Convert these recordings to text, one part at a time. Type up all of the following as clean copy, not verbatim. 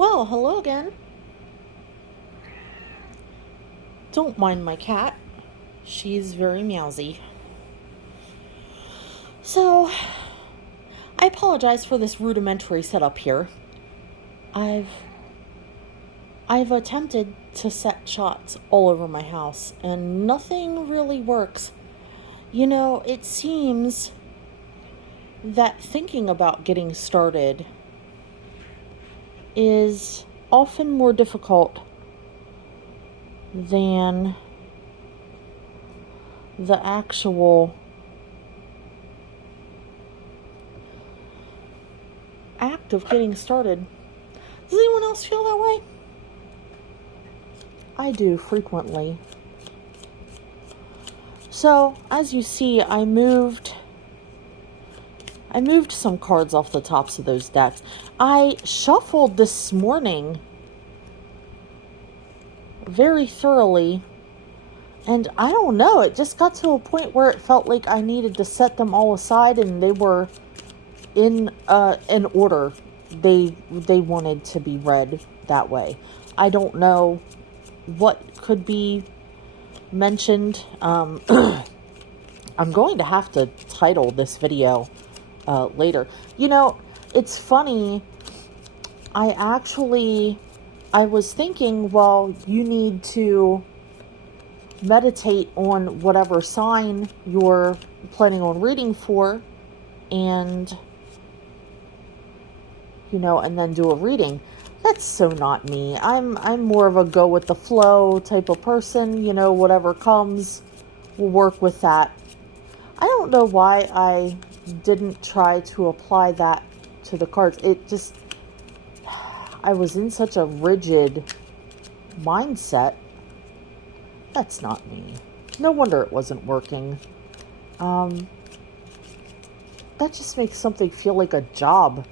Well, hello again. Don't mind my cat. She's very meowsy. So, I apologize for this rudimentary setup here. I've I've attempted to set shots all over my house and nothing really works. It seems that thinking about getting started is often more difficult than the actual act of getting started. Does anyone else feel that way? I do frequently. So, as you see, I moved some cards off the tops of those decks. I shuffled this morning very thoroughly, and I don't know, it just got to a point where it felt like I needed to set them all aside, and they were in order. They wanted to be read that way. I don't know what could be mentioned. I'm going to have to title this video later. It's funny. I was thinking, well, you need to meditate on whatever sign you're planning on reading for, and and then do a reading. That's so not me. I'm more of a go with the flow type of person. Whatever comes, we'll work with that. I don't know why I didn't try to apply that to the cards. I was in such a rigid mindset. That's not me. No wonder it wasn't working. That just makes something feel like a job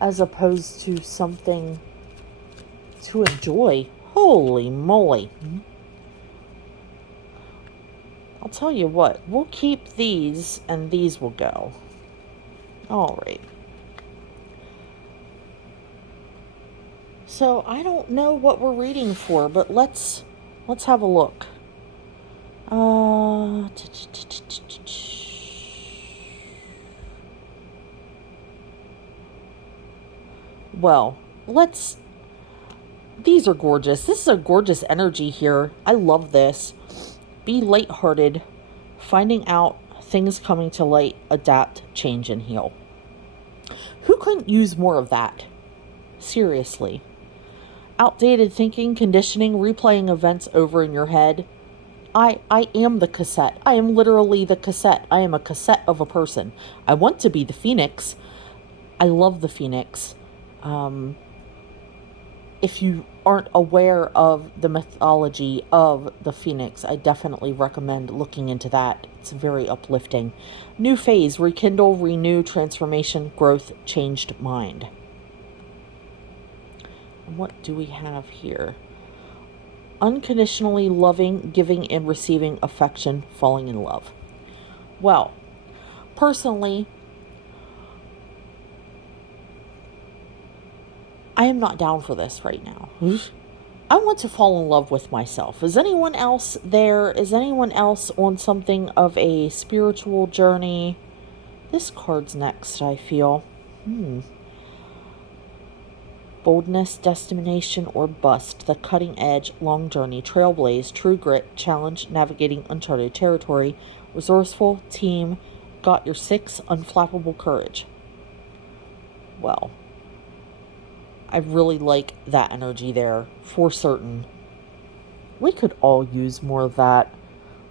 as opposed to something to enjoy. Holy moly. I'll tell you what, we'll keep these and these will go. All right. So I don't know what we're reading for, but let's have a look. Well, these are gorgeous. This is a gorgeous energy here. I love this. Be lighthearted, finding out things coming to light, adapt, change, and heal. Who couldn't use more of that? Seriously. Outdated thinking, conditioning, replaying events over in your head. I am the cassette. I am literally the cassette. I am a cassette of a person. I want to be the phoenix. I love the phoenix. If you aren't aware of the mythology of the phoenix, I definitely recommend looking into that. It's very uplifting. New phase, rekindle, renew, transformation, growth, changed mind. And what do we have here? Unconditionally loving, giving, and receiving affection, falling in love. Well, personally, I am not down for this right now. I want to fall in love with myself. Is anyone else there? Is anyone else on something of a spiritual journey? This card's next, I feel. Boldness, destination, or bust. The cutting edge, long journey, trailblaze, true grit, challenge, navigating uncharted territory, resourceful, team, got your 6, unflappable courage. Well, I really like that energy there, for certain. We could all use more of that.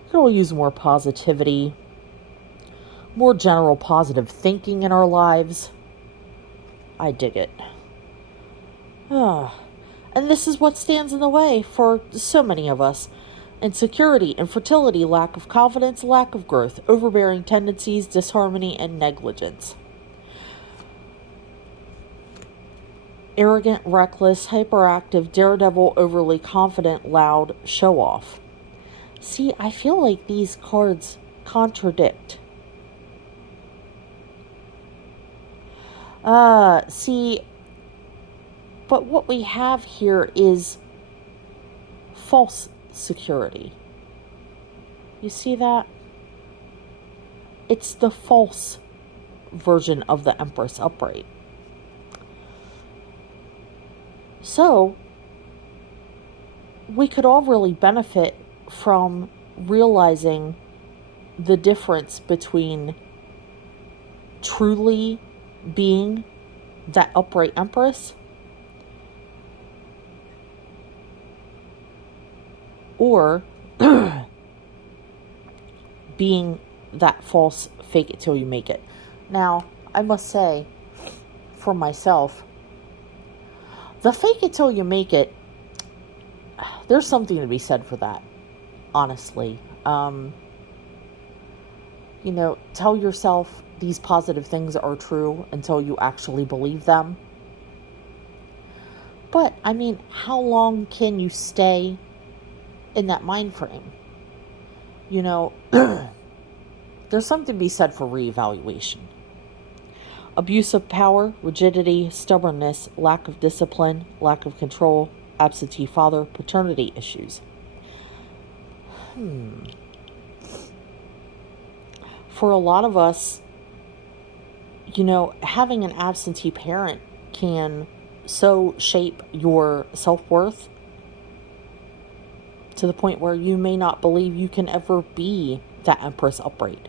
We could all use more positivity, more general positive thinking in our lives. I dig it. And this is what stands in the way for so many of us. Insecurity, infertility, lack of confidence, lack of growth, overbearing tendencies, disharmony, and negligence. Arrogant, reckless, hyperactive, daredevil, overly confident, loud, show-off. See, I feel like these cards contradict. See, But what we have here is false security. You see that? It's the false version of the Empress upright. So, we could all really benefit from realizing the difference between truly being that upright Empress or being that false fake it till you make it. Now, I must say, for myself, the fake it till you make it, there's something to be said for that, honestly. Tell yourself these positive things are true until you actually believe them. But, how long can you stay in that mind frame? There's something to be said for reevaluation. Abuse of power, rigidity, stubbornness, lack of discipline, lack of control, absentee father, paternity issues. For a lot of us, having an absentee parent can so shape your self-worth to the point where you may not believe you can ever be that Empress upright.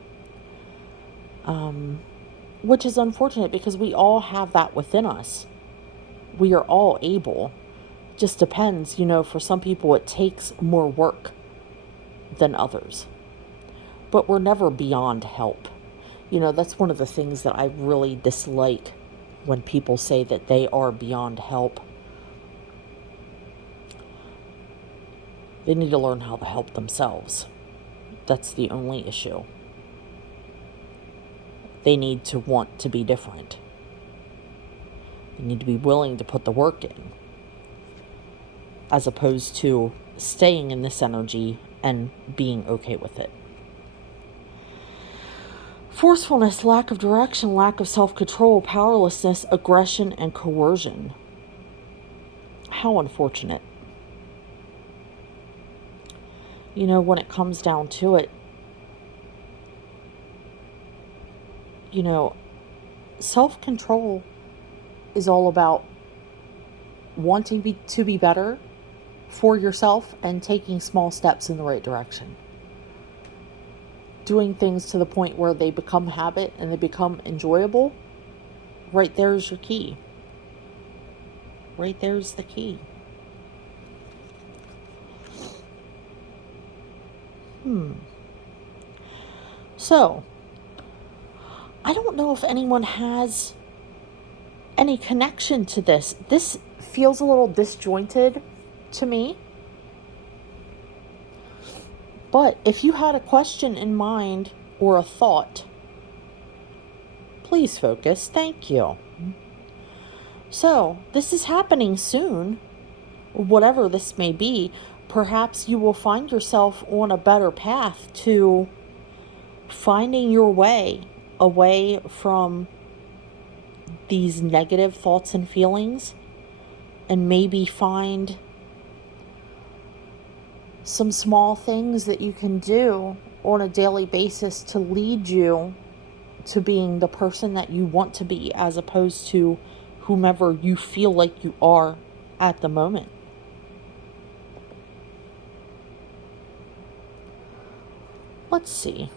Which is unfortunate because we all have that within us. We are all able. Just depends, for some people it takes more work than others. But we're never beyond help. That's one of the things that I really dislike when people say that they are beyond help. They need to learn how to help themselves. That's the only issue. They need to want to be different. They need to be willing to put the work in, as opposed to staying in this energy and being okay with it. Forcefulness, lack of direction, lack of self-control, powerlessness, aggression, and coercion. How unfortunate. When it comes down to it, self-control is all about wanting to be better for yourself and taking small steps in the right direction. Doing things to the point where they become habit and they become enjoyable, right there's your key. Right there's the key. So, I don't know if anyone has any connection to this. This feels a little disjointed to me. But if you had a question in mind or a thought, please focus. Thank you. So, this is happening soon. Whatever this may be, perhaps you will find yourself on a better path to finding your way away from these negative thoughts and feelings, and maybe find some small things that you can do on a daily basis to lead you to being the person that you want to be, as opposed to whomever you feel like you are at the moment. Let's see.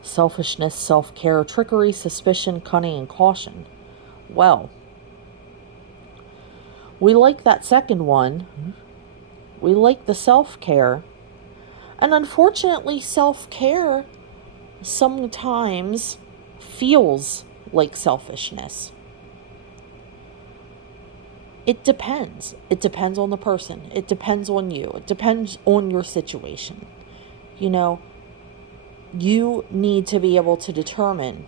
Selfishness, self-care, trickery, suspicion, cunning, and caution. Well, we like that second one. We like the self-care. And unfortunately, self-care sometimes feels like selfishness. It depends. It depends on the person. It depends on you. It depends on your situation. You need to be able to determine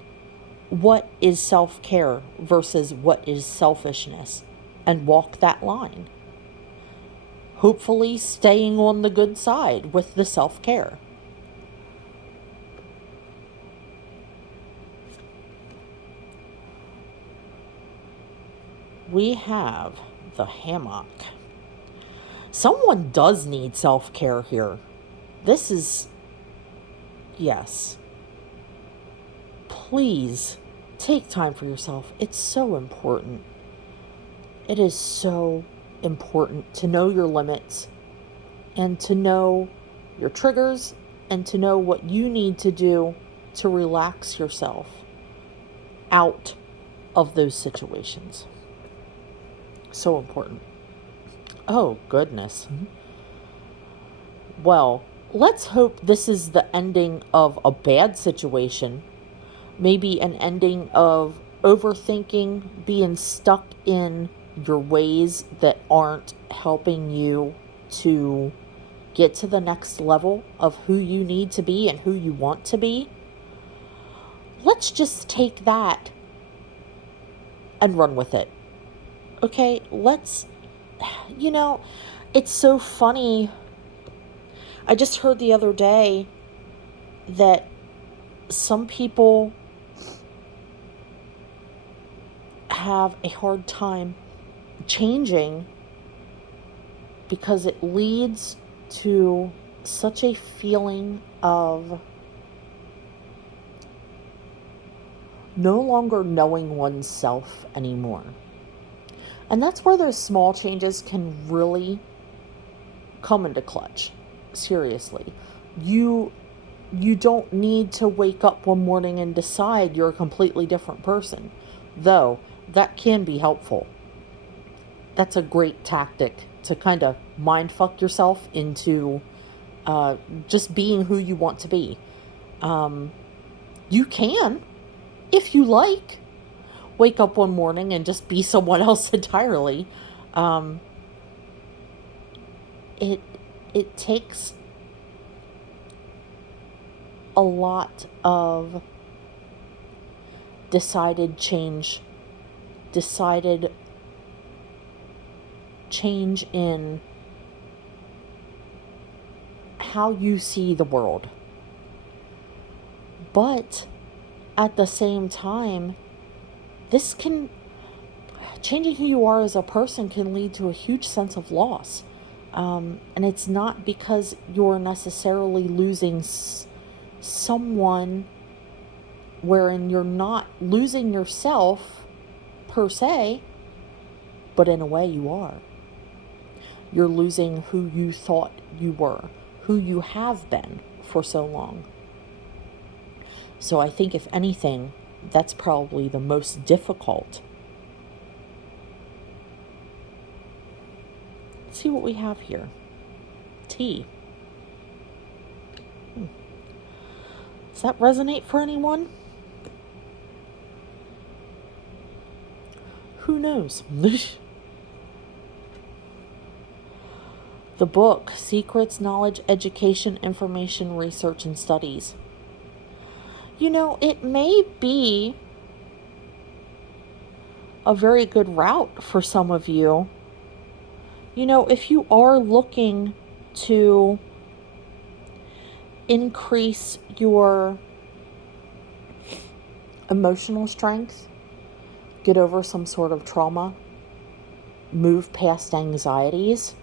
what is self-care versus what is selfishness and walk that line. Hopefully staying on the good side with the self-care. we have the hammock. Someone does need self-care here. This is, yes. Please take time for yourself. It's so important. It is so important to know your limits and to know your triggers and to know what you need to do to relax yourself out of those situations. So important. Oh, goodness. Well, let's hope this is the ending of a bad situation. Maybe an ending of overthinking, being stuck in your ways that aren't helping you to get to the next level of who you need to be and who you want to be. Let's just take that and run with it. Okay, it's so funny. I just heard the other day that some people have a hard time changing because it leads to such a feeling of no longer knowing oneself anymore. And that's where those small changes can really come into clutch. Seriously. You don't need to wake up one morning and decide you're a completely different person. Though, that can be helpful. That's a great tactic to kind of mind fuck yourself into just being who you want to be. You can, if you like, wake up one morning and just be someone else entirely. It takes a lot of decided change in how you see the world. But at the same time, changing who you are as a person can lead to a huge sense of loss. And it's not because you're necessarily losing someone wherein you're not losing yourself per se, but in a way you are. You're losing who you thought you were, who you have been for so long. So I think if anything, that's probably the most difficult. Let's see what we have here. Tea. Does that resonate for anyone? Who knows? The book, Secrets, Knowledge, Education, Information, Research, and Studies. It may be a very good route for some of you. If you are looking to increase your emotional strength, get over some sort of trauma, move past anxieties,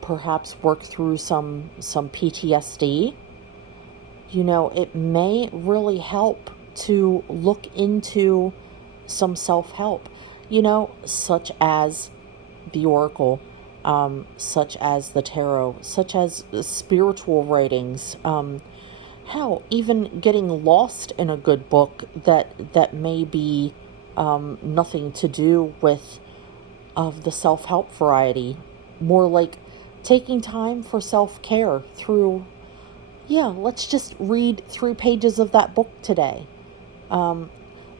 perhaps work through some PTSD, it may really help to look into some self-help, such as the Oracle, such as the Tarot, such as spiritual writings, hell, even getting lost in a good book that may be nothing to do with of the self-help variety, more like taking time for self-care through, let's just read 3 pages of that book today.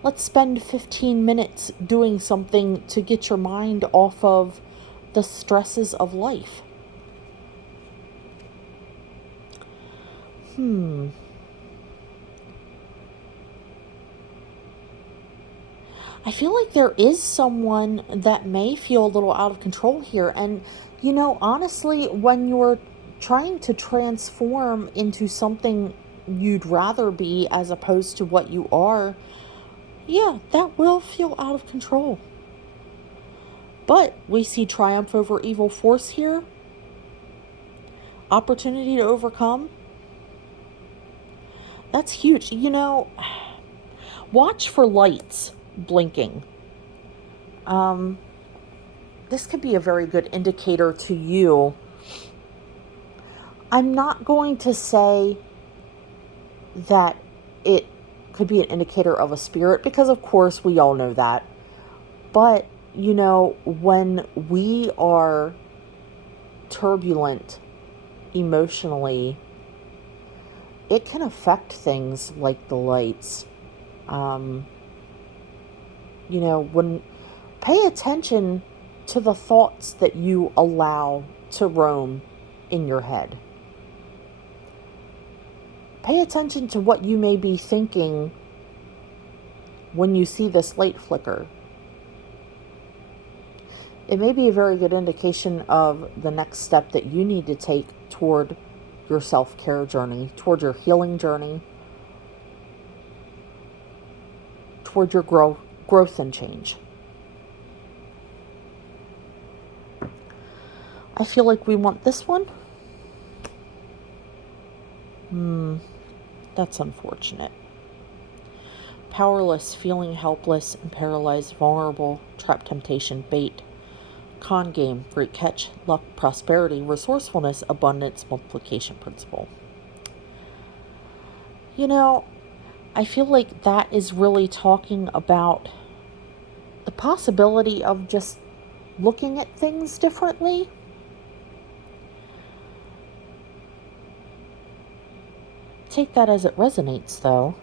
Let's spend 15 minutes doing something to get your mind off of the stresses of life. I feel like there is someone that may feel a little out of control here. And, honestly, when you're trying to transform into something you'd rather be as opposed to what you are, Yeah, that will feel out of control. But we see triumph over evil force here, opportunity to overcome. That's huge. Watch for lights blinking. This could be a very good indicator to you. I'm not going to say that it could be an indicator of a spirit, because of course we all know that. But, when we are turbulent emotionally, it can affect things like the lights. When pay attention to the thoughts that you allow to roam in your head. Pay attention to what you may be thinking when you see this light flicker. It may be a very good indication of the next step that you need to take toward your self-care journey, toward your healing journey, toward your growth and change. I feel like we want this one. That's unfortunate. Powerless, feeling helpless and paralyzed, vulnerable, trap, temptation, bait, con game, great catch, luck, prosperity, resourcefulness, abundance, multiplication principle. I feel like that is really talking about the possibility of just looking at things differently. Take that as it resonates, though.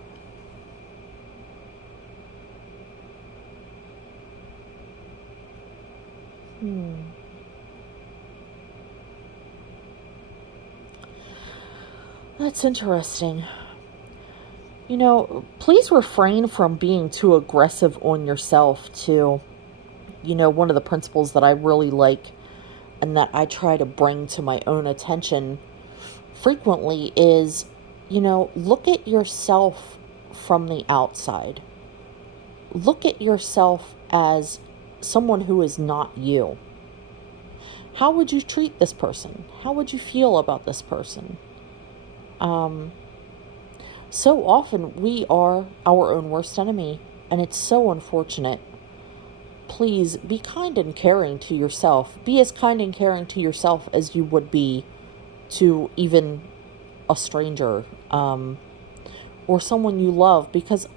That's interesting. Please refrain from being too aggressive on yourself, too. One of the principles that I really like and that I try to bring to my own attention frequently is, look at yourself from the outside. Look at yourself as someone who is not you. How would you treat this person? How would you feel about this person? So often we are our own worst enemy, and it's so unfortunate. Please be kind and caring to yourself. Be as kind and caring to yourself as you would be to even a stranger, or someone you love, because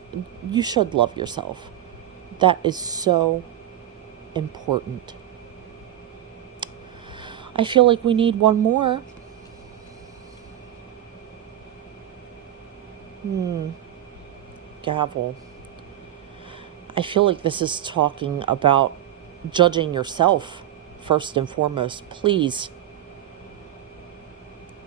you should love yourself. That is so important. I feel like we need one more. Gavel. I feel like this is talking about judging yourself first and foremost. Please,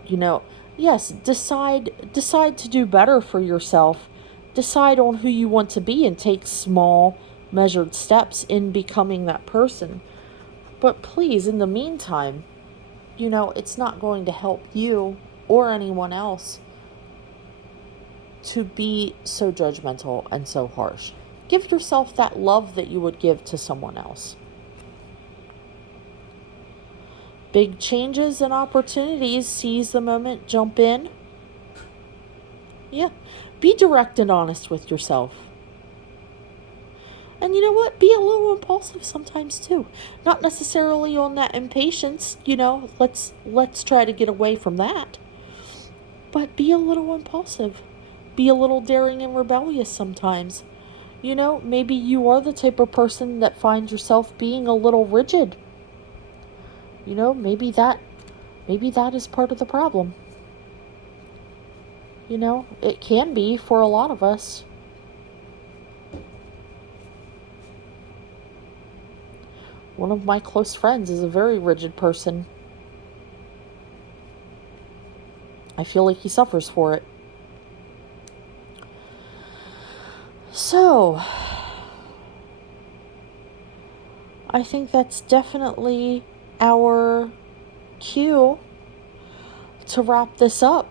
yes, decide to do better for yourself. Decide on who you want to be and take small, measured steps in becoming that person. But please, in the meantime, it's not going to help you or anyone else to be so judgmental and so harsh. Give yourself that love that you would give to someone else. Big changes and opportunities. Seize the moment. Jump in. Yeah. Be direct and honest with yourself. And you know what? Be a little impulsive sometimes too. Not necessarily on that impatience, let's try to get away from that. But be a little impulsive. Be a little daring and rebellious sometimes. Maybe you are the type of person that finds yourself being a little rigid. Maybe that is part of the problem. It can be for a lot of us. One of my close friends is a very rigid person. I feel like he suffers for it. So, I think that's definitely our cue to wrap this up.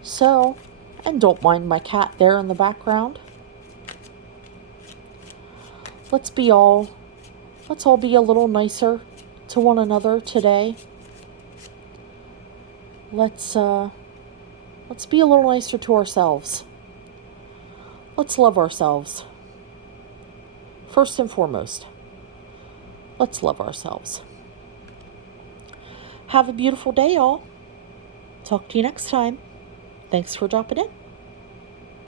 So, and don't mind my cat there in the background. let's all be a little nicer to one another today. Let's be a little nicer to ourselves. Let's love ourselves. First and foremost, let's love ourselves. Have a beautiful day, y'all. Talk to you next time. Thanks for dropping in.